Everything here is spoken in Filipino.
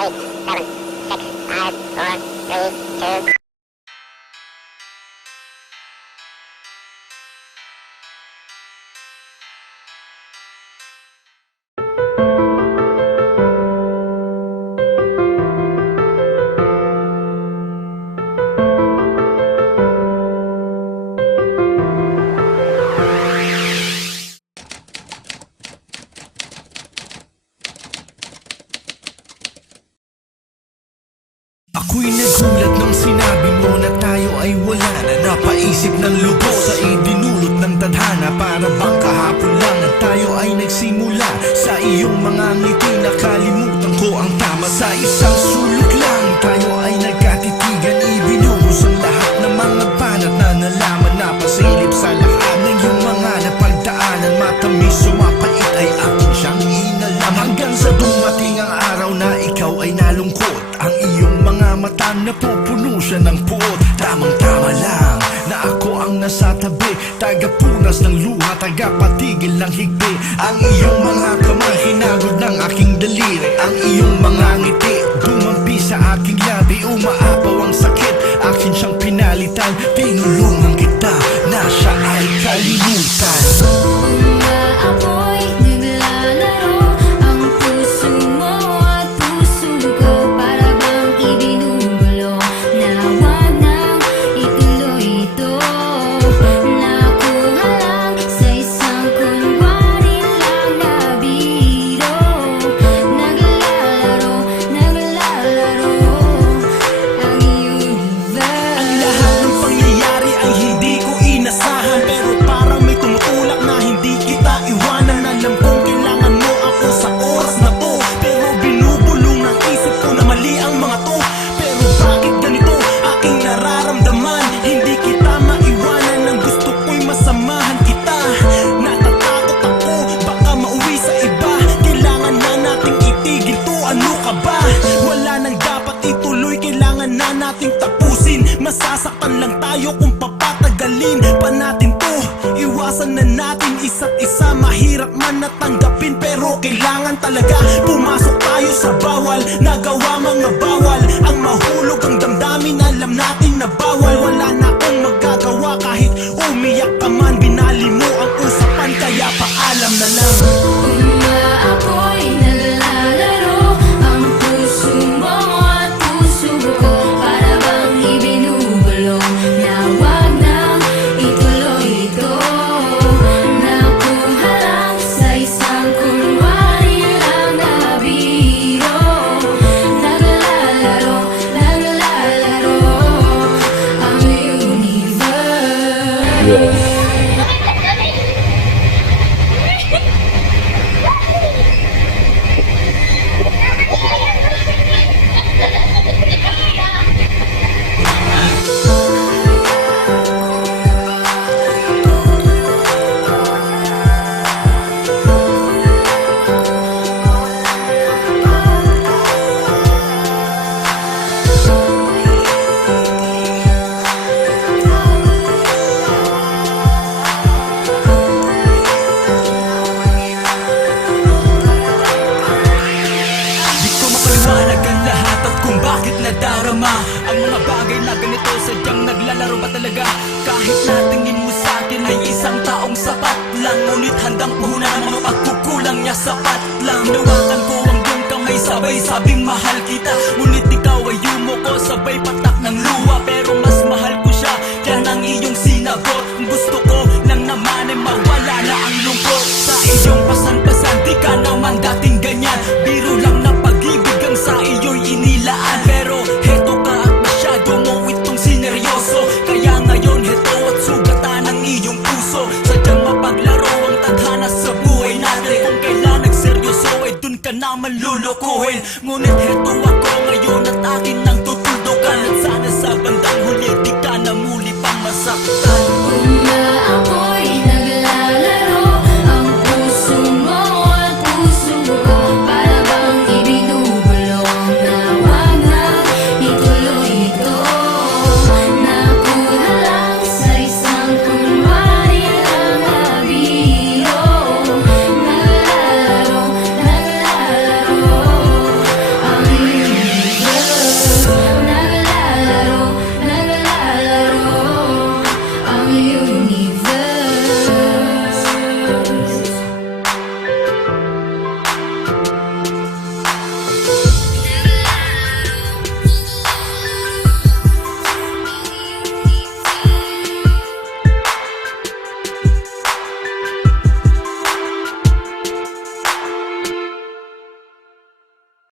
eight, seven, six, five, four, three, two. Ako'y nagulat nang sinabi mo na tayo ay wala na. Napaisip ng lubos sa idinulot ng tadhana. Para bang kahapon lang at tayo ay nagsimula. Sa iyong mga ngiti nakalimutan ko ang tama. Sa isang sulok lang tayo ay mga mata napupuno siya ng puot Tamang-tama lang na ako ang nasa tabi. Tagapunas ng luha, tagapatigil ng higbi Ang iyong mga kamay hinagod ng aking daliri. Ang iyong ano ka ba? Wala nang dapat ituloy. Kailangan na nating tapusin. Masasaktan lang tayo kung papatagalin pa natin to. Iwasan na natin isa't isa. Mahirap man natanggapin Pero kailangan talaga. Pumasok tayo sa bawal. Nagawa mga bawal. Ang mahulog ang damdamin Alam natin na bawal Yeah. Nadarama Ang mga bagay na ganito sadyang naglalaro ba talaga? Kahit natingin mo sa akin ay isang taong sapat lang Ngunit handang puhunan ang mga pagkukulang niya sapat lang. Hinawakan ko ang iyong kamay sabay sabing mahal kita. Ngunit ikaw ay yumuko sabay patak ng luha Pero mas mahal ko siya. Kaya nang iyong sinagot. Gusto ka naman lulukuhin Ngunit heto ako ngayon at akin ang tutuldukan. At sana sa bandang huli di ka na muli pang masaktan